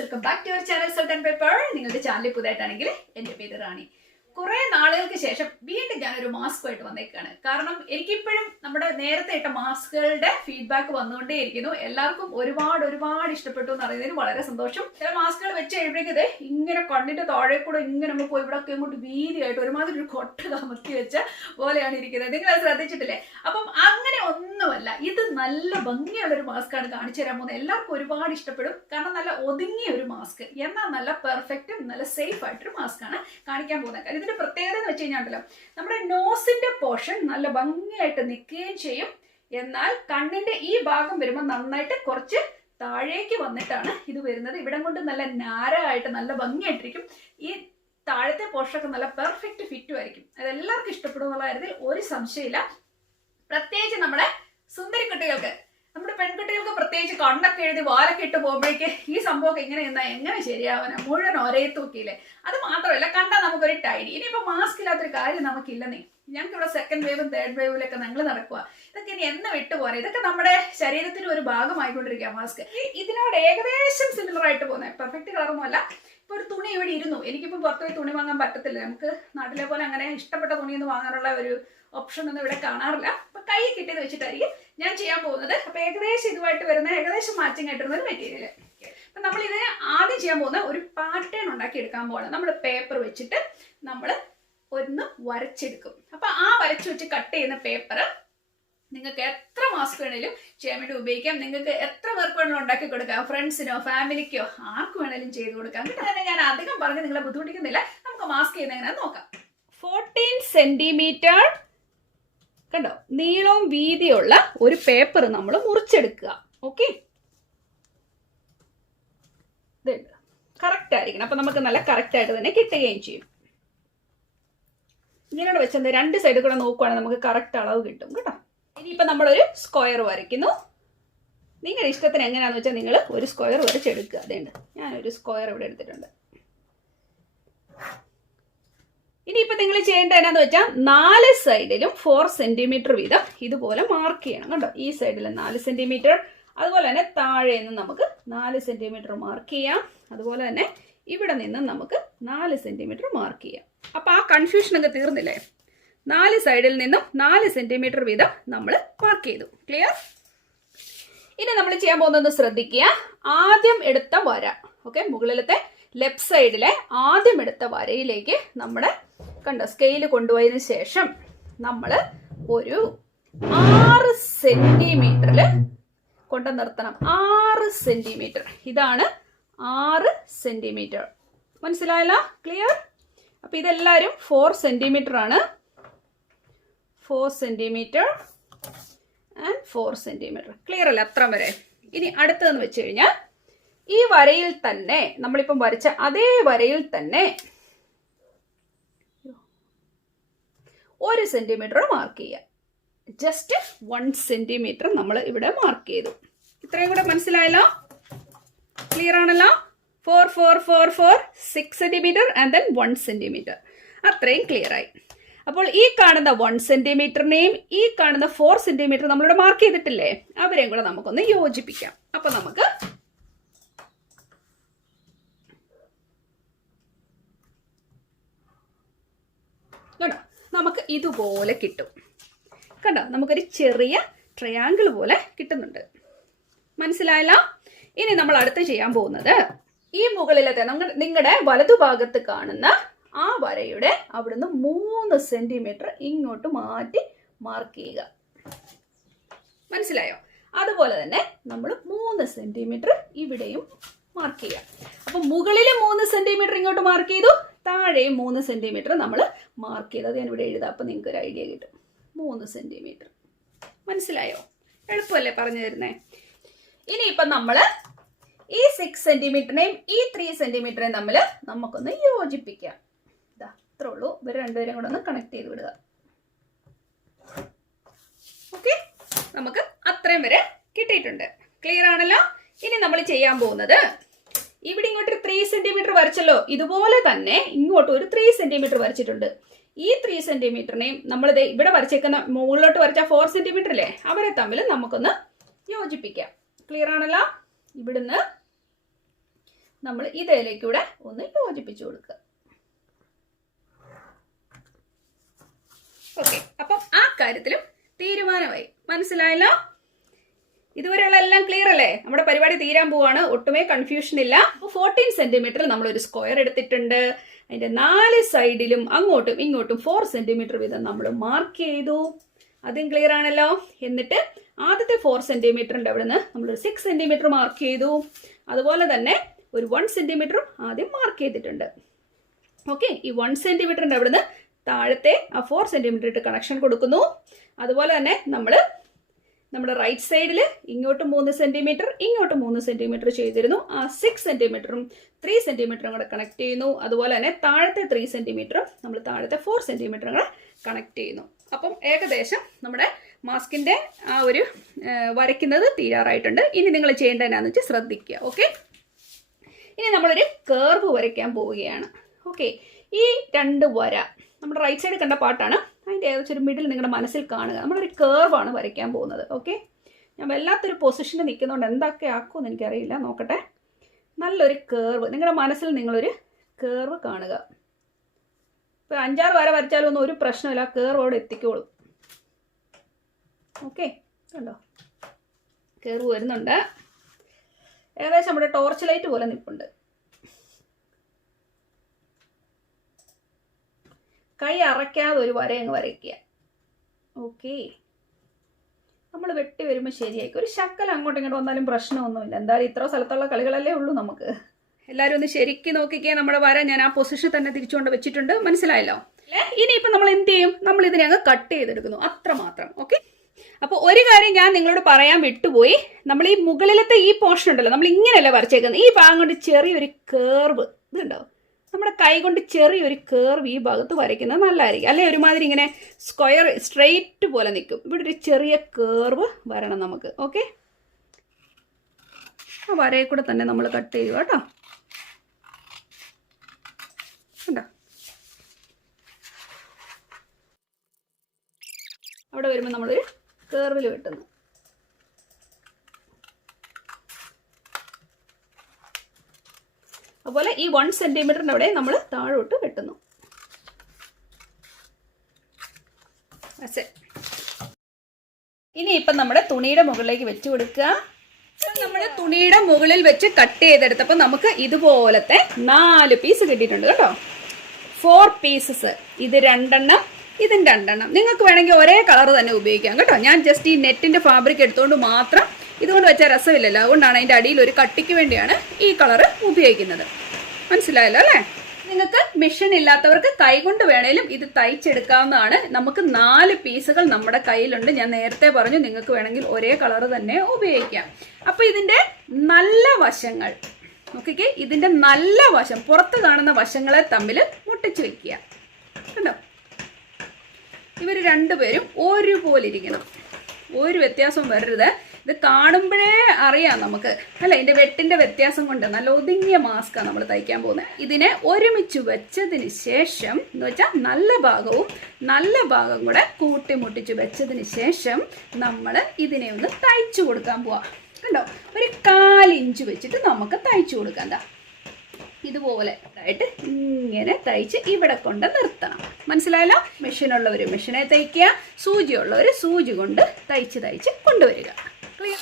Welcome back to your channel salt and pepper. നിങ്ങളുടെ channel പുതിയതായിട്ടാണെങ്കിൽ എൻ്റെ പേര് റാണി. കുറെ നാളുകൾക്ക് ശേഷം വീണ്ടും ഞാനൊരു മാസ്കുമായിട്ട് വന്നേക്കാണ്. കാരണം എനിക്കിപ്പോഴും നമ്മുടെ നേരത്തെ ഇട്ട മാസ്കുകളുടെ ഫീഡ്ബാക്ക് വന്നുകൊണ്ടേയിരിക്കുന്നു. എല്ലാവർക്കും ഒരുപാട് ഇഷ്ടപ്പെട്ടു എന്ന് അറിയുന്നതിന് വളരെ സന്തോഷം. ചില മാസ്കുകൾ വെച്ച് കഴിയുമ്പോഴേക്കും ഇത് ഇങ്ങനെ കണ്ണിന്റെ താഴെ കൂടെ ഇങ്ങനെ നമ്മൾ പോയി ഇവിടെ ഒക്കെ ഇങ്ങോട്ട് വീതിയായിട്ട് ഒരുമാതിരി ഒരു കൊട്ട കമത്തി വെച്ച പോലെയാണ് ഇരിക്കുന്നത്. നിങ്ങൾ അത് ശ്രദ്ധിച്ചിട്ടില്ലേ? അപ്പം അങ്ങനെ ഒന്നുമല്ല, ഇത് നല്ല ഭംഗിയുള്ളൊരു മാസ്കാണ് കാണിച്ചു തരാൻ പോകുന്നത്. എല്ലാവർക്കും ഒരുപാട് ഇഷ്ടപ്പെടും. കാരണം നല്ല ഒതുങ്ങിയ ഒരു മാസ്ക്, എന്നാൽ നല്ല പെർഫെക്റ്റും നല്ല സേഫ് ആയിട്ടൊരു മാസ്കാണ് കാണിക്കാൻ പോകുന്നത്. ഇതിന്റെ പ്രത്യേകത എന്ന് വെച്ച് കഴിഞ്ഞാൽ നമ്മുടെ നോസിന്റെ പോർഷൻ നല്ല ഭംഗിയായിട്ട് നിൽക്കുകയും ചെയ്യും. എന്നാൽ കണ്ണിന്റെ ഈ ഭാഗം വരുമ്പോൾ നന്നായിട്ട് കുറച്ച് താഴേക്ക് വന്നിട്ടാണ് ഇത് വരുന്നത്. ഇവിടം കൊണ്ട് നല്ല നാരമായിട്ട് നല്ല ഭംഗിയായിട്ടിരിക്കും. ഈ താഴത്തെ പോർഷനൊക്കെ നല്ല പെർഫെക്റ്റ് ഫിറ്റും ആയിരിക്കും. അത് എല്ലാവർക്കും ഇഷ്ടപ്പെടും എന്നുള്ള കാര്യത്തിൽ ഒരു സംശയമില്ല. പ്രത്യേകിച്ച് നമ്മുടെ സുന്ദരി കുട്ടികൾക്ക്, നമ്മുടെ പെൺകുട്ടികൾക്ക് പ്രത്യേകിച്ച് കണ്ണൊക്കെ എഴുതി വാലൊക്കെ ഇട്ട് പോകുമ്പോഴേക്ക് ഈ സംഭവമൊക്കെ എങ്ങനെ ശരിയാവാനാ, മുഴുവൻ ഒരേ തൂക്കിയില്ലേ. അത് മാത്രമല്ല, കണ്ടാൽ നമുക്കൊരു ടൈഡി. ഇനിയിപ്പോ മാസ്ക് ഇല്ലാത്തൊരു കാര്യം നമുക്കില്ലെന്നേ. ഞങ്ങൾക്ക് ഇവിടെ സെക്കൻഡ് വേവും തേർഡ് വേവിലൊക്കെ ഞങ്ങൾ നടക്കുക. ഇതൊക്കെ ഇനി എന്ന് വിട്ടുപോകാൻ, ഇതൊക്കെ നമ്മുടെ ശരീരത്തിന് ഒരു ഭാഗമായിക്കൊണ്ടിരിക്കുക മാസ്ക്. ഇതിനോട് ഏകദേശം സിമിലർ ആയിട്ട് പോകുന്നത്, പെർഫെക്റ്റ് കളറൊന്നും അല്ല. ഇപ്പൊ ഒരു തുണി ഇവിടെ ഇരുന്നു, എനിക്കിപ്പോൾ പുറത്തുപോയി തുണി വാങ്ങാൻ പറ്റത്തില്ല. നമുക്ക് നാട്ടിലെ പോലെ അങ്ങനെ ഇഷ്ടപ്പെട്ട തുണിയൊന്നും വാങ്ങാനുള്ള ഒരു ഓപ്ഷൻ ഒന്നും ഇവിടെ കാണാറില്ല. അപ്പൊ കൈ കിട്ടിയത് വെച്ചിട്ടായിരിക്കും ഞാൻ ചെയ്യാൻ പോകുന്നത്. അപ്പൊ ഏകദേശം ഇതുമായിട്ട് വരുന്ന ഏകദേശം മാച്ചിങ് ആയിട്ട് വരുന്ന ഒരു മെറ്റീരിയൽ. അപ്പൊ നമ്മൾ ഇതിനെ ആദ്യം ചെയ്യാൻ പോകുന്ന ഒരു പാറ്റേൺ ഉണ്ടാക്കി എടുക്കാൻ പോകണം. നമ്മൾ പേപ്പർ വെച്ചിട്ട് നമ്മൾ ഒന്ന് വരച്ചെടുക്കും. അപ്പൊ ആ വരച്ചു വെച്ച് കട്ട് ചെയ്യുന്ന പേപ്പർ നിങ്ങൾക്ക് എത്ര മാസ്ക് വേണേലും ചെയ്യാൻ വേണ്ടി ഉപയോഗിക്കാം. നിങ്ങൾക്ക് എത്ര പേർക്ക് വേണമെങ്കിലും ഉണ്ടാക്കി കൊടുക്കാം. ഫ്രണ്ട്സിനോ ഫാമിലിക്കോ ആർക്ക് വേണേലും ചെയ്ത് കൊടുക്കാം. എന്നിട്ട് തന്നെ ഞാൻ അധികം പറഞ്ഞ് നിങ്ങളെ ബുദ്ധിമുട്ടിക്കുന്നില്ല. നമുക്ക് മാസ്ക് ചെയ്യുന്ന എങ്ങനെയാണെന്ന് നോക്കാം. 14 സെന്റിമീറ്റർ കണ്ടോ നീളവും വീതിയുള്ള ഒരു പേപ്പർ നമ്മൾ മുറിച്ചെടുക്കുക. ഓക്കെ, കറക്റ്റ് ആയിരിക്കണം. അപ്പൊ നമുക്ക് നല്ല കറക്റ്റ് ആയിട്ട് തന്നെ കിട്ടുകയും ചെയ്യും. ഇങ്ങനെ വെച്ചത് രണ്ട് സൈഡിൽ കൂടെ നോക്കുവാണെങ്കിൽ നമുക്ക് കറക്റ്റ് അളവ് കിട്ടും കേട്ടോ. ഇനിയിപ്പോ നമ്മളൊരു സ്ക്വയർ വരയ്ക്കുന്നു. നിങ്ങളുടെ ഇഷ്ടത്തിന് എങ്ങനെയാന്ന് വെച്ചാൽ നിങ്ങൾ ഒരു സ്ക്വയർ വരച്ചെടുക്കുക. അതുകൊണ്ട് ഞാനൊരു സ്ക്വയർ ഇവിടെ എടുത്തിട്ടുണ്ട്. ഇനിയിപ്പോ നിങ്ങൾ ചെയ്യേണ്ടത് എന്നാന്ന് വെച്ചാൽ 4 സൈഡിലും 4 സെന്റിമീറ്റർ വീതം ഇതുപോലെ മാർക്ക് ചെയ്യണം കേട്ടോ. ഈ സൈഡിൽ 4 സെന്റിമീറ്റർ, അതുപോലെ തന്നെ താഴെ നിന്ന് നമുക്ക് 4 സെന്റിമീറ്റർ മാർക്ക് ചെയ്യാം. അതുപോലെ തന്നെ ഇവിടെ നിന്ന് നമുക്ക് 4 സെന്റിമീറ്റർ മാർക്ക് ചെയ്യാം. അപ്പൊ ആ കൺഫ്യൂഷൻ ഒക്കെ തീർന്നില്ലേ? 4 സൈഡിൽ നിന്നും 4 സെന്റിമീറ്റർ വീതം നമ്മൾ മാർക്ക് ചെയ്തു. ക്ലിയർ? ഇനി നമ്മൾ ചെയ്യാൻ പോകുന്നത് ശ്രദ്ധിക്കുക. ആദ്യം എടുത്ത വര, ഓക്കെ, മുകളിലത്തെ ലെഫ്റ്റ് സൈഡിലെ ആദ്യം എടുത്ത വരയിലേക്ക് നമ്മുടെ കണ്ടോ സ്കെയിൽ കൊണ്ടുപോയതിനു ശേഷം നമ്മൾ ഒരു 6 സെന്റിമീറ്ററിൽ കൊണ്ട് നിർത്തണം. 6 സെന്റിമീറ്റർ, ഇതാണ് 6 സെന്റിമീറ്റർ. മനസ്സിലായല്ലോ? ക്ലിയർ? അപ്പൊ ഇതെല്ലാവരും 4 സെന്റിമീറ്റർ ആണ്. 4 സെന്റിമീറ്റർ ആൻഡ് 4 സെന്റിമീറ്റർ. ക്ലിയർ അല്ലേ? അത്ര വരെ. ഇനി അടുത്തതെന്ന് വെച്ച് കഴിഞ്ഞാൽ ഈ വരയിൽ തന്നെ, നമ്മളിപ്പം വരച്ച അതേ വരയിൽ തന്നെ 1 സെന്റിമീറ്റർ മാർക്ക് ചെയ്യുക. ജസ്റ്റ് 1 സെന്റിമീറ്റർ നമ്മൾ ഇവിടെ മാർക്ക് ചെയ്തു. ഇത്രയും കൂടെ മനസ്സിലായല്ലോ? ക്ലിയർ ആണല്ലോ? 4 4 4 4 6 സെന്റിമീറ്റർ ആൻഡ് ദെൻ 1 സെന്റിമീറ്റർ. അത്രയും ക്ലിയർ ആയി. അപ്പോൾ ഈ കാണുന്ന 1 സെന്റിമീറ്ററിനെയും ഈ കാണുന്ന 4 സെന്റിമീറ്റർ നമ്മളിവിടെ മാർക്ക് ചെയ്തിട്ടില്ലേ, അവരെയും കൂടെ നമുക്കൊന്ന് യോജിപ്പിക്കാം. അപ്പൊ നമുക്ക് കണ്ടോ, നമുക്ക് ഇതുപോലെ കിട്ടും. കണ്ടോ, നമുക്കൊരു ചെറിയ ട്രയാങ്കിൾ പോലെ കിട്ടുന്നുണ്ട്. മനസ്സിലായല്ലോ? ഇനി നമ്മൾ അടുത്ത് ചെയ്യാൻ പോകുന്നത് ഈ മുകളിലത്തെ നിങ്ങളുടെ വലതുഭാഗത്ത് കാണുന്ന ആ വരയുടെ അവിടുന്ന് 3 സെന്റിമീറ്റർ ഇങ്ങോട്ട് മാറ്റി മാർക്ക് ചെയ്യുക. മനസ്സിലായോ? അതുപോലെ തന്നെ നമ്മൾ 3 സെന്റിമീറ്റർ ഇവിടെയും മാർക്ക് ചെയ്യുക. അപ്പൊ മുകളിൽ 3 സെന്റിമീറ്റർ ഇങ്ങോട്ട് മാർക്ക് ചെയ്തു, താഴെയും 3 സെന്റിമീറ്റർ നമ്മൾ മാർക്ക് ചെയ്തത് ഞാൻ ഇവിടെ എഴുതാം. അപ്പൊ നിങ്ങൾക്ക് ഒരു ഐഡിയ കിട്ടും. 3 സെന്റിമീറ്റർ. മനസ്സിലായോ? എളുപ്പമല്ലേ പറഞ്ഞു തരുന്നേ? ഇനിയിപ്പൊ നമ്മള് ഈ 6 സെന്റിമീറ്ററിനെയും ഈ 3 സെന്റിമീറ്ററിനെയും തമ്മിൽ നമുക്കൊന്ന് യോജിപ്പിക്കാം. ഇതാ അത്രേ ഉള്ളൂ. ഇവർ രണ്ടുപേരും കൂടെ ഒന്ന് കണക്ട് ചെയ്ത് വിടുക. ഓക്കെ, നമുക്ക് അത്രയും വരെ കിട്ടിയിട്ടുണ്ട്. ക്ലിയർ ആണല്ലോ? ഇനി നമ്മൾ ചെയ്യാൻ പോകുന്നത്, ഇവിടെ ഇങ്ങോട്ട് 3 സെന്റിമീറ്റർ വരച്ചല്ലോ, ഇതുപോലെ തന്നെ ഇങ്ങോട്ട് ഒരു 3 സെന്റിമീറ്റർ വരച്ചിട്ടുണ്ട്. ഈ 3 സെന്റിമീറ്ററിനെയും നമ്മൾ ഇവിടെ വരച്ചേക്കുന്ന മുകളിലോട്ട് വരച്ച 4 സെന്റിമീറ്റർ അല്ലേ, അവരെ തമ്മിൽ നമുക്കൊന്ന് യോജിപ്പിക്കാം. ക്ലിയർ ആണല്ലോ? ഇവിടുന്ന് നമ്മൾ ഇതിലേക്കൂടെ ഒന്ന് യോജിപ്പിച്ചു കൊടുക്കുക. ഓക്കെ, അപ്പം ആ കാര്യത്തിലും തീരുമാനമായി. മനസ്സിലായല്ലോ? ഇതുവരെയുള്ള എല്ലാം ക്ലിയർ അല്ലേ? നമ്മുടെ പരിപാടി തീരാൻ പോവാണ്, ഒട്ടുമേ കൺഫ്യൂഷൻ ഇല്ല. അപ്പോൾ 14 സെന്റിമീറ്റർ നമ്മൾ ഒരു സ്ക്വയർ എടുത്തിട്ടുണ്ട്. അതിന്റെ 4 സൈഡിലും അങ്ങോട്ടും ഇങ്ങോട്ടും 4 സെന്റിമീറ്റർ വീതം നമ്മൾ മാർക്ക് ചെയ്തു. അതും ക്ലിയർ ആണല്ലോ? എന്നിട്ട് ആദ്യത്തെ 4 സെന്റിമീറ്ററിന്റെ അവിടെ നിന്ന് നമ്മളൊരു 6 സെന്റിമീറ്റർ മാർക്ക് ചെയ്തു. അതുപോലെ തന്നെ ഒരു 1 സെന്റിമീറ്ററും ആദ്യം മാർക്ക് ചെയ്തിട്ടുണ്ട്. ഓക്കെ, ഈ 1 സെന്റിമീറ്ററിന്റെ അവിടെ നിന്ന് താഴത്തെ ആ 4 സെന്റിമീറ്റർ ഇട്ട് കണക്ഷൻ കൊടുക്കുന്നു. അതുപോലെ തന്നെ നമ്മുടെ റൈറ്റ് സൈഡിൽ ഇങ്ങോട്ടും 3 സെന്റിമീറ്റർ ഇങ്ങോട്ടും 3 സെന്റിമീറ്റർ ചെയ്തിരുന്നു. ആ 6 സെന്റിമീറ്ററും 3 സെന്റിമീറ്ററും കൂടെ കണക്ട് ചെയ്യുന്നു. അതുപോലെ തന്നെ താഴത്തെ 3 സെന്റിമീറ്ററും നമ്മൾ താഴത്തെ 4 സെന്റിമീറ്ററും കൂടെ കണക്ട് ചെയ്യുന്നു. അപ്പം ഏകദേശം നമ്മുടെ മാസ്കിന്റെ ആ ഒരു വരയ്ക്കുന്നത് തീരാറായിട്ടുണ്ട്. ഇനി നിങ്ങൾ ചെയ്യേണ്ടത് എന്നാന്ന് വെച്ചാൽ ശ്രദ്ധിക്കുക. ഓക്കെ, ഇനി നമ്മളൊരു കേർവ് വരയ്ക്കാൻ പോവുകയാണ്. ഓക്കെ, ഈ 2 വര നമ്മുടെ റൈറ്റ് സൈഡ് കണ്ട പാട്ടാണ്, അതിൻ്റെ ഏകദേശം ഒരു മിഡിൽ നിങ്ങളുടെ മനസ്സിൽ കാണുക. നമ്മളൊരു കേർവാണ് വരയ്ക്കാൻ പോകുന്നത്. ഓക്കെ, ഞാൻ വല്ലാത്തൊരു പൊസിഷനിൽ നിൽക്കുന്നതുകൊണ്ട് എന്തൊക്കെ ആക്കുമെന്ന് എനിക്കറിയില്ല, നോക്കട്ടെ. നല്ലൊരു കേർവ് നിങ്ങളുടെ മനസ്സിൽ നിങ്ങളൊരു കേർവ് കാണുക. ഇപ്പോൾ 5-6 വര വരച്ചാലും ഒന്നും ഒരു പ്രശ്നമില്ല, കേർവ് അവിടെ എത്തിക്കോളും. ഓക്കെ, കണ്ടോ കേർവ് വരുന്നുണ്ട്. ഏകദേശം നമ്മുടെ ടോർച്ച് ലൈറ്റ് പോലെ നിൽപ്പുണ്ട്. കൈ അറയ്ക്കാതെ ഒരു വര അങ്ങ് വരയ്ക്കുക. ഓക്കെ, നമ്മൾ വെട്ടി വരുമ്പോൾ ശരിയായിരിക്കും. ഒരു ശക്കൽ അങ്ങോട്ടും ഇങ്ങോട്ടും വന്നാലും പ്രശ്നമൊന്നുമില്ല. എന്തായാലും ഇത്ര സ്ഥലത്തുള്ള കളികളല്ലേ ഉള്ളൂ നമുക്ക്. എല്ലാവരും ഒന്ന് ശരിക്കും നോക്കിക്കേ. നമ്മുടെ വര ഞാൻ ആ പൊസിഷൻ തന്നെ തിരിച്ചുകൊണ്ട് വെച്ചിട്ടുണ്ട്. മനസ്സിലായല്ലോ? ഇനിയിപ്പോൾ നമ്മൾ എന്ത് ചെയ്യും? നമ്മൾ ഇതിനെ അങ്ങ് കട്ട് ചെയ്തെടുക്കുന്നു, അത്രമാത്രം. ഓക്കെ, അപ്പോൾ ഒരു കാര്യം ഞാൻ നിങ്ങളോട് പറയാൻ വിട്ടുപോയി. നമ്മൾ ഈ മുകളിലത്തെ ഈ പോർഷൻ ഉണ്ടല്ലോ, നമ്മൾ ഇങ്ങനെയല്ല വരച്ചേക്കുന്നത്. ഈ ഭാഗം കൊണ്ട് ചെറിയൊരു കേർവ് ഇതുണ്ടാവും. നമ്മുടെ കൈ കൊണ്ട് ചെറിയൊരു കേർവ് ഈ ഭാഗത്ത് വരയ്ക്കുന്നത് നല്ലതായിരിക്കും. അല്ലെ ഒരുമാതിരി ഇങ്ങനെ സ്ക്വയർ സ്ട്രെയിറ്റ് പോലെ നിൽക്കും. ഇവിടെ ഒരു ചെറിയ കേർവ് വരണം നമുക്ക്. ഓക്കെ, ആ വരയിൽ കൂടെ തന്നെ നമ്മൾ കട്ട് ചെയ്യുക കേട്ടോ. കണ്ടോ, അവിടെ വരുമ്പോൾ നമ്മളൊരു കേർവിൽ വെട്ടുന്നു. അതുപോലെ ഈ 1 സെന്റിമീറ്ററിൻ്റെ അവിടെ നമ്മൾ താഴോട്ട് വെട്ടുന്നു. ഇനി ഇപ്പം നമ്മുടെ തുണിയുടെ മുകളിലേക്ക് വെച്ച് കൊടുക്കുക. നമ്മുടെ തുണിയുടെ മുകളിൽ വെച്ച് കട്ട് ചെയ്തെടുത്തപ്പോൾ നമുക്ക് ഇതുപോലത്തെ 4 പീസ് കിട്ടിയിട്ടുണ്ട് കേട്ടോ. 4 പീസസ്. ഇത് 2 എണ്ണം, ഇതും 2 എണ്ണം. നിങ്ങൾക്ക് വേണമെങ്കിൽ ഒരേ കളർ തന്നെ ഉപയോഗിക്കാം കേട്ടോ. ഞാൻ ജസ്റ്റ് ഈ നെറ്റിന്റെ ഫാബ്രിക് എടുത്തുകൊണ്ട് മാത്രം, ഇതുകൊണ്ട് വെച്ചാൽ രസമില്ലല്ലോ, അതുകൊണ്ടാണ് അതിൻ്റെ അടിയിൽ ഒരു കട്ടിക്ക് വേണ്ടിയാണ് ഈ കളർ ഉപയോഗിക്കുന്നത്. മനസ്സിലായല്ലോ അല്ലേ? നിങ്ങൾക്ക് മെഷീൻ ഇല്ലാത്തവർക്ക് കൈകൊണ്ട് വേണേലും ഇത് തയ്ച്ചെടുക്കാവുന്നതാണ്. നമുക്ക് 4 പീസുകൾ നമ്മുടെ കയ്യിലുണ്ട്. ഞാൻ നേരത്തെ പറഞ്ഞു നിങ്ങൾക്ക് വേണമെങ്കിൽ ഒരേ കളർ തന്നെ ഉപയോഗിക്കാം. അപ്പോൾ ഇതിൻ്റെ നല്ല വശങ്ങൾ നോക്കിക്കേ, ഇതിൻ്റെ നല്ല വശം പുറത്ത് കാണുന്ന വശങ്ങളെ തമ്മിൽ മുട്ടിച്ച് വെക്കുക. കണ്ടോ, ഇവർ രണ്ടുപേരും ഒരുപോലെ ഇരിക്കണം, ഒരു വ്യത്യാസവും വരരുത്. ഇത് കാണുമ്പോഴേ അറിയാം നമുക്ക് അല്ല, ഇതിന്റെ വെട്ടിന്റെ വ്യത്യാസം കൊണ്ട് നല്ല ഒതുങ്ങിയ മാസ്കാണ് നമ്മൾ തയ്ക്കാൻ പോകുന്നത്. ഇതിനെ ഒരുമിച്ച് വെച്ചതിന് ശേഷം എന്ന് വെച്ചാൽ നല്ല ഭാഗം കൂടെ കൂട്ടിമുട്ടിച്ച് വെച്ചതിന് ശേഷം നമ്മൾ ഇതിനെ ഒന്ന് തയ്ച്ചു കൊടുക്കാൻ പോവാം. കണ്ടോ, ഒരു 1/4 ഇഞ്ച് വെച്ചിട്ട് നമുക്ക് തയ്ച്ചു കൊടുക്കാം. എന്താ ഇതുപോലെ ആയിട്ട് ഇങ്ങനെ തയ്ച്ച് ഇവിടെ കൊണ്ട് നിർത്തണം. മനസ്സിലായല്ലോ? മെഷീനുള്ളവർ മെഷീനെ തയ്ക്കുക, സൂചിയുള്ളവർ സൂചി കൊണ്ട് തയ്ച്ച് കൊണ്ടുവരിക. ക്ലിയർ?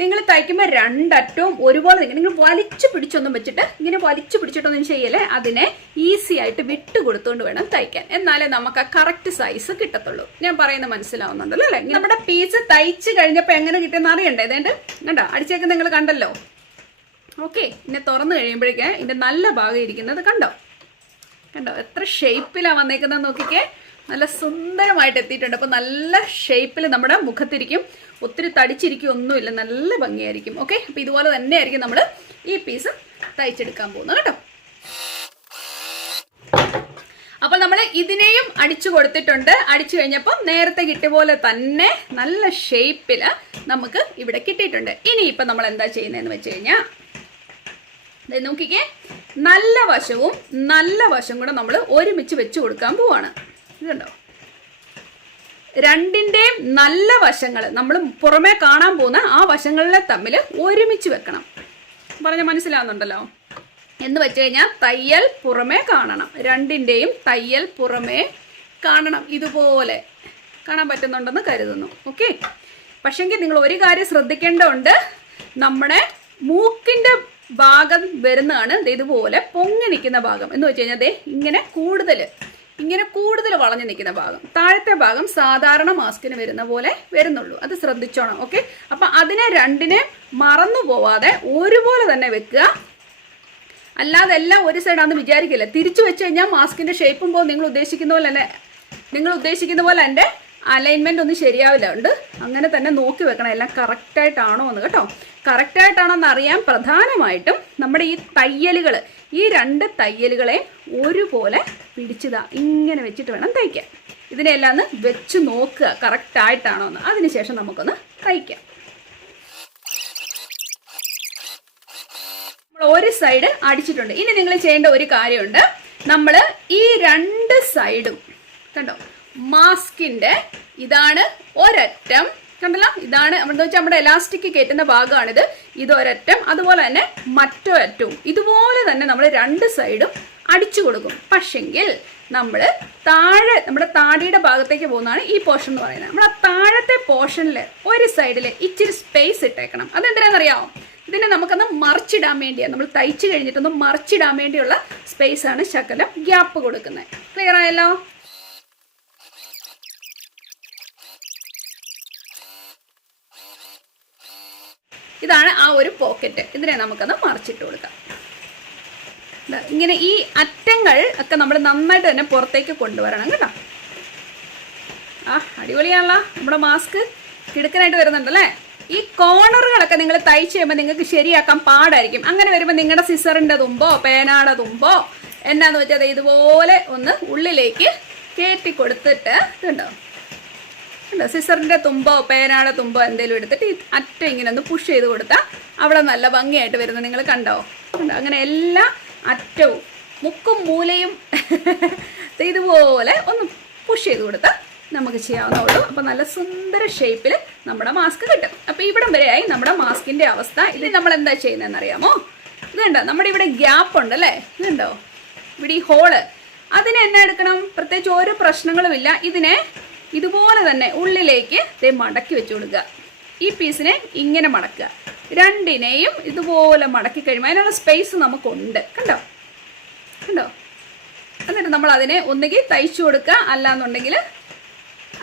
നിങ്ങൾ തയ്ക്കുമ്പോൾ 2 അറ്റവും ഒരുപോലെ നിങ്ങൾ വലിച്ചു പിടിച്ചൊന്നും വെച്ചിട്ട് ഇങ്ങനെ വലിച്ചു പിടിച്ചിട്ടൊന്നും ചെയ്യല്ലേ. അതിനെ ഈസി ആയിട്ട് വിട്ട് കൊടുത്തുകൊണ്ട് വേണം തയ്ക്കാൻ. എന്നാലേ നമുക്ക് ആ കറക്റ്റ് സൈസ് കിട്ടത്തുള്ളൂ. ഞാൻ പറയുന്നത് മനസ്സിലാവുന്നുണ്ടല്ലോ അല്ലേ? നമ്മുടെ പീസ് തയ്ച്ച് കഴിഞ്ഞപ്പോൾ എങ്ങനെ കിട്ടിയെന്ന് അറിയണ്ടേ? ഇതേണ്ട് കണ്ടോ, അടിച്ചേക്ക് നിങ്ങൾ കണ്ടല്ലോ. ഓക്കെ, ഇന്നെ തുറന്നു കഴിയുമ്പോഴേക്ക് ഇതിൻ്റെ നല്ല ഭാഗം ഇരിക്കുന്നത് കണ്ടോ എത്ര ഷേപ്പിലാണ് വന്നേക്കുന്നത് നോക്കിക്കേ. നല്ല സുന്ദരമായിട്ട് എത്തിയിട്ടുണ്ട്. അപ്പോൾ നല്ല ഷേപ്പിൽ നമ്മുടെ മുഖത്തിരിക്കും, ഒത്തിരി തടിച്ചിരിക്കും ഒന്നുമില്ല, നല്ല ഭംഗിയായിരിക്കും. ഓക്കെ, അപ്പോൾ ഇതുപോലെ തന്നെ ആയിരിക്കും നമ്മൾ ഈ പീസ് തയ്ച്ചെടുക്കാൻ പോകുന്നത് കേട്ടോ. അപ്പോൾ നമ്മൾ ഇതിനെയും അടിച്ചു കൊടുത്തിട്ടുണ്ട്. അടിച്ചു കഴിഞ്ഞപ്പോൾ നേരത്തെ കിട്ടിയ പോലെ തന്നെ നല്ല ഷേപ്പിൽ നമുക്ക് ഇവിടെ കിട്ടിയിട്ടുണ്ട്. ഇനിയിപ്പോൾ നമ്മൾ എന്താ ചെയ്യുന്നതെന്ന് വെച്ച് കഴിഞ്ഞാൽ നോക്കിക്കേ, നല്ല വശവും കൂടെ നമ്മൾ ഒരുമിച്ച് വെച്ച് കൊടുക്കാൻ പോവാണ്. ഇതുണ്ടോ, രണ്ടിൻ്റെയും നല്ല വശങ്ങൾ നമ്മൾ പുറമേ കാണാൻ പോകുന്ന ആ വശങ്ങളിലെ തമ്മിൽ ഒരുമിച്ച് വെക്കണം. പറഞ്ഞ മനസ്സിലാവുന്നുണ്ടല്ലോ. എന്ന് വെച്ച് കഴിഞ്ഞാൽ തയ്യൽ പുറമേ കാണണം, രണ്ടിൻ്റെയും തയ്യൽ പുറമേ കാണണം. ഇതുപോലെ കാണാൻ പറ്റുന്നുണ്ടെന്ന് കരുതുന്നു. ഓക്കെ. പക്ഷെങ്കിൽ നിങ്ങൾ ഒരു കാര്യം ശ്രദ്ധിക്കേണ്ടതുണ്ട്, നമ്മുടെ മൂക്കിൻ്റെ ഭാഗം വരുന്നതാണ് ഇതുപോലെ പൊങ്ങി നിൽക്കുന്ന ഭാഗം. എന്ന് വെച്ച് കഴിഞ്ഞാൽ ഇങ്ങനെ കൂടുതൽ വളഞ്ഞു നിൽക്കുന്ന ഭാഗം. താഴത്തെ ഭാഗം സാധാരണ മാസ്കിന് വരുന്ന പോലെ വരുന്നുള്ളൂ. അത് ശ്രദ്ധിച്ചോണം. ഓക്കെ. അപ്പം അതിനെ രണ്ടിനെ മറന്നു പോവാതെ ഒരുപോലെ തന്നെ വെക്കുക. അല്ലാതെ എല്ലാം ഒരു സൈഡാണെന്ന് വിചാരിക്കില്ല. തിരിച്ചു വെച്ച് കഴിഞ്ഞാൽ മാസ്കിൻ്റെ ഷേപ്പും പോകും. നിങ്ങൾ ഉദ്ദേശിക്കുന്ന പോലെ എൻ്റെ അലൈൻമെൻ്റ് ഒന്നും ശരിയാവില്ല. ഉണ്ട് അങ്ങനെ തന്നെ നോക്കി വെക്കണം എല്ലാം കറക്റ്റായിട്ടാണോ എന്ന് കേട്ടോ. കറക്റ്റായിട്ടാണോ എന്ന് അറിയാൻ പ്രധാനമായിട്ടും നമ്മുടെ ഈ തയ്യലുകൾ, ഈ രണ്ട് തയ്യലുകളെ ഒരുപോലെ പിടിച്ചതാ ഇങ്ങനെ വെച്ചിട്ട് വേണം തയ്ക്കാൻ. ഇതിനെല്ലാം ഒന്ന് വെച്ച് നോക്കുക കറക്റ്റായിട്ടാണോ എന്ന്. അതിനുശേഷം നമുക്കൊന്ന് തയ്ക്കാം. ഒരു സൈഡ് അടിച്ചിട്ടുണ്ട്. ഇനി നിങ്ങൾ ചെയ്യേണ്ട ഒരു കാര്യമുണ്ട്. നമ്മൾ ഈ രണ്ട് സൈഡും കണ്ടോ, മാസ്കിന്റെ ഇതാണ് ഒരറ്റം, കണ്ടല്ലോ, ഇതാണ് എന്താ വെച്ചാൽ നമ്മുടെ എലാസ്റ്റിക് കയറ്റുന്ന ഭാഗമാണിത്. ഇതൊരറ്റം, അതുപോലെ തന്നെ മറ്റൊരറ്റവും ഇതുപോലെ തന്നെ നമ്മൾ രണ്ട് സൈഡും അടിച്ചു കൊടുക്കും. പക്ഷെങ്കിൽ നമ്മൾ നമ്മുടെ താടിയുടെ ഭാഗത്തേക്ക് പോകുന്നതാണ് ഈ പോർഷൻ എന്ന് പറയുന്നത്. നമ്മൾ ആ താഴത്തെ പോർഷനിൽ ഒരു സൈഡിൽ ഇച്ചിരി സ്പേസ് ഇട്ടേക്കണം. അതെന്തിനാണെന്നറിയാമോ? ഇതിനെ നമുക്കൊന്ന് മറിച്ചിടാൻ വേണ്ടിയാണ്. നമ്മൾ തയ്ച്ചു കഴിഞ്ഞിട്ടൊന്ന് മറിച്ചിടാൻ വേണ്ടിയുള്ള സ്പേസ് ആണ് ശകലം ഗ്യാപ്പ് കൊടുക്കുന്നത്. ക്ലിയർ ആയല്ലോ? ഇതാണ് ആ ഒരു പോക്കറ്റ്. ഇതിനെ നമുക്കൊന്ന് മറിച്ചിട്ട് കൊടുക്കാം. ഇങ്ങനെ ഈ അറ്റങ്ങൾ ഒക്കെ നമ്മൾ നന്നായിട്ട് തന്നെ പുറത്തേക്ക് കൊണ്ടുവരണം കേട്ടോ. അടിപൊളിയാണല്ലോ നമ്മുടെ മാസ്ക്. കിടുക്കനായിട്ട് വരുന്നുണ്ടല്ലേ. ഈ കോർണറുകളൊക്കെ നിങ്ങൾ തയ്ച്ച് കഴിയുമ്പോൾ നിങ്ങൾക്ക് ശരിയാക്കാൻ പാടായിരിക്കും. അങ്ങനെ വരുമ്പോൾ നിങ്ങളുടെ സിസറിൻ്റെ തുമ്പോ പേനാടെ തുമ്പോ എന്നാന്ന് വെച്ചാൽ ഇതുപോലെ ഒന്ന് ഉള്ളിലേക്ക് കയറ്റി കൊടുത്തിട്ട് ഇതുണ്ടോ, സിസറിൻ്റെ തുമ്പോ പേനാടെ തുമ്പോ എന്തെങ്കിലും എടുത്തിട്ട് ഈ അറ്റം ഇങ്ങനെ ഒന്ന് പുഷ് ചെയ്ത് കൊടുത്താൽ അവിടെ നല്ല ഭംഗിയായിട്ട് വരുന്നത് നിങ്ങൾ കണ്ടോ. അങ്ങനെ എല്ലാ അറ്റവും മുക്കും മൂലയും ഇതുപോലെ ഒന്ന് പുഷ് ചെയ്ത് കൊടുത്താൽ നമുക്ക് ചെയ്യാവുന്നതുള്ളൂ. അപ്പോൾ നല്ല സുന്ദര ഷേപ്പിൽ നമ്മുടെ മാസ്ക് കിട്ടും. അപ്പോൾ ഇവിടം വരെയായി നമ്മുടെ മാസ്കിൻ്റെ അവസ്ഥ. ഇത് നമ്മൾ എന്താ ചെയ്യുന്നതെന്ന് അറിയാമോ? ഇതുണ്ടോ, നമ്മുടെ ഇവിടെ ഗ്യാപ്പ് ഉണ്ടല്ലേ, ഇതുണ്ടോ ഇവിടെ ഈ ഹോള്. അതിനെ എന്നാ എടുക്കണം? പ്രത്യേകിച്ച് ഒരു പ്രശ്നങ്ങളുമില്ല. ഇതിനെ ഇതുപോലെ തന്നെ ഉള്ളിലേക്ക് മടക്കി വെച്ച് കൊടുക്കുക. ഈ പീസിനെ ഇങ്ങനെ മടക്കുക. രണ്ടിനെയും ഇതുപോലെ മടക്കി കഴിയുമ്പോൾ അതിനുള്ള സ്പേസ് നമുക്കുണ്ട്. കണ്ടോ. എന്നിട്ട് നമ്മൾ അതിനെ ഒന്നുകിൽ തയ്ച്ചു കൊടുക്കുക, അല്ലാന്നുണ്ടെങ്കിൽ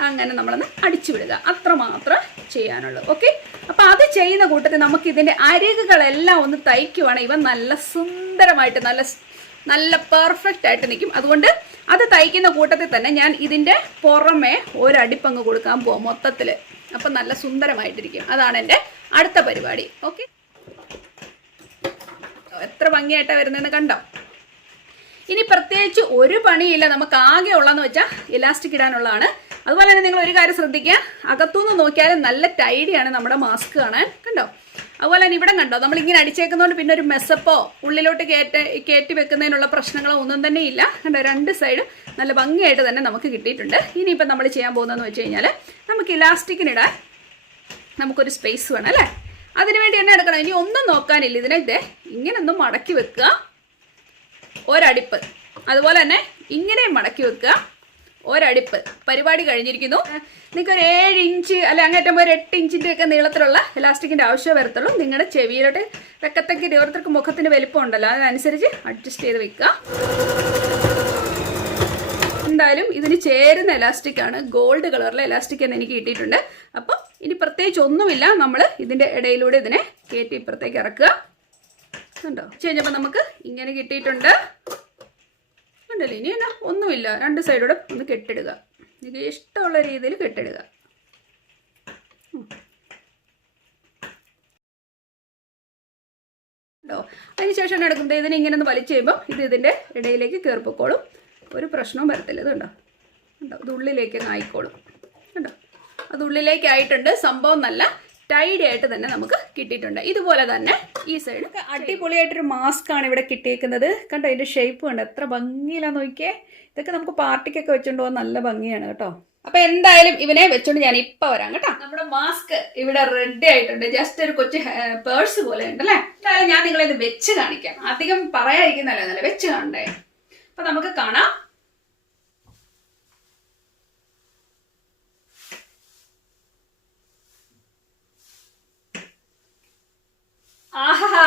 അങ്ങനെ നമ്മളൊന്ന് അടിച്ചു വിടുക. അത്രമാത്രം ചെയ്യാനുള്ളൂ. ഓക്കെ. അപ്പം അത് ചെയ്യുന്ന കൂട്ടത്തിൽ നമുക്ക് ഇതിൻ്റെ അരികുകളെല്ലാം ഒന്ന് തയ്ക്കുവാണെങ്കിൽ ഇവ നല്ല സുന്ദരമായിട്ട് നല്ല പെർഫെക്റ്റ് ആയിട്ട് നിൽക്കും. അതുകൊണ്ട് അത് തയ്ക്കുന്ന കൂട്ടത്തിൽ തന്നെ ഞാൻ ഇതിൻ്റെ പുറമെ ഒരടിപ്പങ്ങ് കൊടുക്കാൻ പോവാം മൊത്തത്തിൽ. അപ്പം നല്ല സുന്ദരമായിട്ടിരിക്കും. അതാണ് എൻ്റെ അടുത്ത പരിപാടി. ഓക്കെ. എത്ര ഭംഗിയായിട്ടാണ് വരുന്നതെന്ന് കണ്ടോ. ഇനി പ്രത്യേകിച്ച് ഒരു പണിയില്ല. നമുക്ക് ആകെ ഉള്ളതെന്ന് വെച്ചാൽ ഇലാസ്റ്റിക് ഇടാനുള്ളതാണ്. അതുപോലെ തന്നെ നിങ്ങൾ ഒരു കാര്യം ശ്രദ്ധിക്കുക, അകത്തുനിന്ന് നോക്കിയാലും നല്ല ടൈഡിയാണ് നമ്മുടെ മാസ്ക് കാണാൻ. കണ്ടോ. അതുപോലെ തന്നെ ഇവിടെ കണ്ടോ, നമ്മളിങ്ങനെ അടിച്ചേക്കുന്നതുകൊണ്ട് പിന്നെ ഒരു മെസ്സപ്പോ ഉള്ളിലോട്ട് കയറ്റി വെക്കുന്നതിനുള്ള പ്രശ്നങ്ങളോ ഒന്നും തന്നെ ഇല്ല. കണ്ടോ, രണ്ട് സൈഡും നല്ല ഭംഗിയായിട്ട് തന്നെ നമുക്ക് കിട്ടിയിട്ടുണ്ട്. ഇനിയിപ്പം നമ്മൾ ചെയ്യാൻ പോകുന്നതെന്ന് വെച്ച് കഴിഞ്ഞാൽ നമുക്ക് ഇലാസ്റ്റിക്കിനിടാൻ നമുക്കൊരു സ്പേസ് വേണം അല്ലേ. അതിനുവേണ്ടി എന്നെ എടുക്കണം. ഇനി ഒന്നും നോക്കാനില്ല. ഇതിനെ ഇങ്ങനെ ഒന്ന് മടക്കി വെക്കുക, ഒരടിപ്പ്. അതുപോലെ തന്നെ ഇങ്ങനെയും മടക്കി വെക്കുക, ഒരടിപ്പ്. പരിപാടി കഴിഞ്ഞിരിക്കുന്നു. നിങ്ങൾക്ക് ഒരു 7 ഇഞ്ച് അല്ലെ അങ്ങേറ്റം ഒരു 8 ഇഞ്ചിൻ്റെ ഒക്കെ നീളത്തിലുള്ള ഇലാസ്റ്റിക്കിൻ്റെ ആവശ്യമേ വരത്തുള്ളൂ. നിങ്ങളുടെ ചെവിയിലോട്ട് വെക്കത്തേക്ക് ഓരോരുത്തർക്ക് മുഖത്തിന് വലിപ്പം ഉണ്ടല്ലോ, അതിനനുസരിച്ച് അഡ്ജസ്റ്റ് ചെയ്ത് വെക്കുക. എന്തായാലും ഇതിന് ചേരുന്ന എലാസ്റ്റിക് ആണ്, ഗോൾഡ് കളറിലെ എലാസ്റ്റിക് എന്ന് എനിക്ക് കിട്ടിയിട്ടുണ്ട്. അപ്പം ഇനി പ്രത്യേകിച്ച് ഒന്നുമില്ല. നമ്മൾ ഇതിൻ്റെ ഇടയിലൂടെ ഇതിനെ കയറ്റി ഇപ്പുറത്തേക്ക് ഇറക്കുക. കണ്ടോ. കഴിഞ്ഞപ്പോൾ നമുക്ക് ഇങ്ങനെ കിട്ടിയിട്ടുണ്ട്. ഉണ്ടല്ലോ. ഇനി എന്നാ ഒന്നുമില്ല, രണ്ട് സൈഡോടെ ഒന്ന് കെട്ടിടുക. എനിക്ക് ഇഷ്ടമുള്ള രീതിയിൽ കെട്ടിടുക. കേട്ടോ. അതിനുശേഷം എടുക്കുന്നത് ഇതിനെ ഇങ്ങനെ ഒന്ന് വലിച്ചു കഴിയുമ്പോൾ ഇത് ഇതിൻ്റെ ഇടയിലേക്ക് കയറിപ്പോക്കോളും. ഒരു പ്രശ്നവും വരത്തില്ല. ഇത് കണ്ടോ. ഇത് ഉള്ളിലേക്ക് ആയിക്കോളും. കണ്ടോ. അത് ഉള്ളിലേക്കായിട്ടുണ്ട്. സംഭവം നല്ല ടൈഡി ആയിട്ട് തന്നെ നമുക്ക് കിട്ടിയിട്ടുണ്ട്. ഇതുപോലെ തന്നെ ഈ സൈഡ് അടിപൊളിയായിട്ടൊരു മാസ്ക് ആണ് ഇവിടെ കിട്ടിയേക്കുന്നത്. കണ്ടോ, ഇതിൻ്റെ ഷേപ്പ് കണ്ടോ, എത്ര ഭംഗിയിലാന്ന് നോക്കിയേ. ഇതൊക്കെ നമുക്ക് പാർട്ടിക്കൊക്കെ വെച്ചുകൊണ്ട് പോകാൻ നല്ല ഭംഗിയാണ് കേട്ടോ. അപ്പൊ എന്തായാലും ഇവനെ വെച്ചോണ്ട് ഞാൻ ഇപ്പൊ വരാം കേട്ടോ. നമ്മുടെ മാസ്ക് ഇവിടെ റെഡി ആയിട്ടുണ്ട്. ജസ്റ്റ് ഒരു കൊച്ചു പേഴ്സ് പോലെ ഉണ്ടല്ലേ. എന്തായാലും ഞാൻ നിങ്ങളെ ഇത് വെച്ച് കാണിക്കാം. അധികം പറയാതിരിക്കുന്നല്ലേ, വെച്ച് കാണണ്ടേ. അപ്പൊ നമുക്ക് കാണാം. ആഹാ,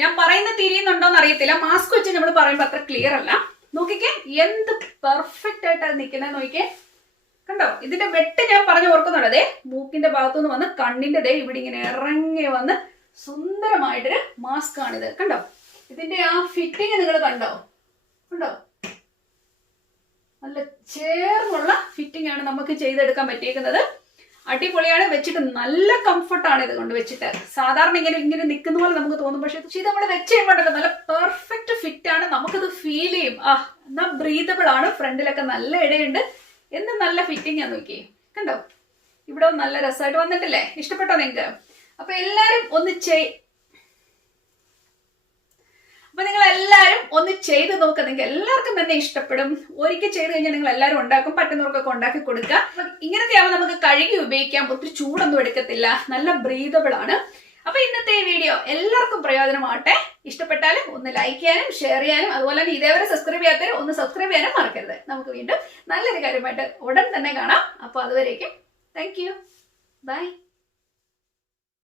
ഞാൻ പറയുന്ന തിരിയുന്നുണ്ടോന്ന് അറിയത്തില്ല. മാസ്ക് വെച്ച് നമ്മൾ പറയുമ്പോ അത്ര ക്ലിയർ അല്ല. നോക്കിക്കേ എന്ത് പെർഫെക്റ്റ് ആയിട്ടാണ് നിൽക്കുന്നത്. നോക്കിക്കേ, കണ്ടോ? ഇതിന്റെ വെട്ട് ഞാൻ പറഞ്ഞു ഓർക്കുന്നുണ്ട്. അതെ, മൂക്കിന്റെ ഭാഗത്തുനിന്ന് വന്ന് കണ്ണിന്റെ ദേ ഇവിടെ ഇങ്ങനെ ഇറങ്ങി വന്ന് സുന്ദരമായിട്ടൊരു മാസ്ക് ആണിത്. കണ്ടോ? ഇതിന്റെ ആ ഫിറ്റിങ് നിങ്ങൾ കണ്ടോ? കണ്ടോ? നല്ല ചേർന്നുള്ള ഫിറ്റിംഗ് ആണ് നമുക്ക് ചെയ്തെടുക്കാൻ പറ്റിയിരിക്കുന്നത്. അടിപൊളിയാണ്. വെച്ചിട്ട് നല്ല കംഫർട്ടാണ് ഇത് കൊണ്ട് വെച്ചിട്ട്. സാധാരണ ഇങ്ങനെ നിൽക്കുന്ന പോലെ നമുക്ക് തോന്നും, പക്ഷെ ഇത് നമ്മൾ വെച്ച് കഴിയുമ്പോഴല്ലോ നല്ല പെർഫെക്റ്റ് ഫിറ്റ് ആണ്. നമുക്കത് ഫീൽ ചെയ്യും. എന്നാ ബ്രീതബിൾ ആണ്. ഫ്രണ്ടിലൊക്കെ നല്ല ഇടയുണ്ട്. എന്ത് നല്ല ഫിറ്റിംഗ് ആ നോക്കി. കണ്ടോ? ഇവിടെ നല്ല രസമായിട്ട് വന്നിട്ടില്ലേ? ഇഷ്ടപ്പെട്ടോ നിങ്ങൾക്ക്? അപ്പൊ എല്ലാരും നിങ്ങൾ എല്ലാവരും ഒന്ന് ചെയ്ത് നോക്കുക. നിങ്ങൾക്ക് എല്ലാവർക്കും തന്നെ ഇഷ്ടപ്പെടും. ഒരിക്കൽ ചെയ്ത് കഴിഞ്ഞാൽ നിങ്ങൾ എല്ലാവരും ഉണ്ടാക്കും. പറ്റുന്നവർക്കൊക്കെ ഉണ്ടാക്കി കൊടുക്കുക. ഇങ്ങനത്തെ ആവുമ്പോൾ നമുക്ക് കഴുകി ഉപയോഗിക്കാം. ഒത്തിരി ചൂടൊന്നും എടുക്കത്തില്ല. നല്ല ബ്രീതബിൾ ആണ്. അപ്പൊ ഇന്നത്തെ ഈ വീഡിയോ എല്ലാവർക്കും പ്രയോജനമാവട്ടെ. ഇഷ്ടപ്പെട്ടാലും ഒന്ന് ലൈക്ക് ചെയ്യാനും ഷെയർ ചെയ്യാനും, അതുപോലെ തന്നെ ഇതേവരെ സബ്സ്ക്രൈബ് ചെയ്യാത്തവരും ഒന്ന് സബ്സ്ക്രൈബ് ചെയ്യാനും മറക്കരുത്. നമുക്ക് വീണ്ടും നല്ലൊരു കാര്യമായിട്ട് ഉടൻ തന്നെ കാണാം. അപ്പൊ അതുവരേക്കും താങ്ക് യു, ബൈ.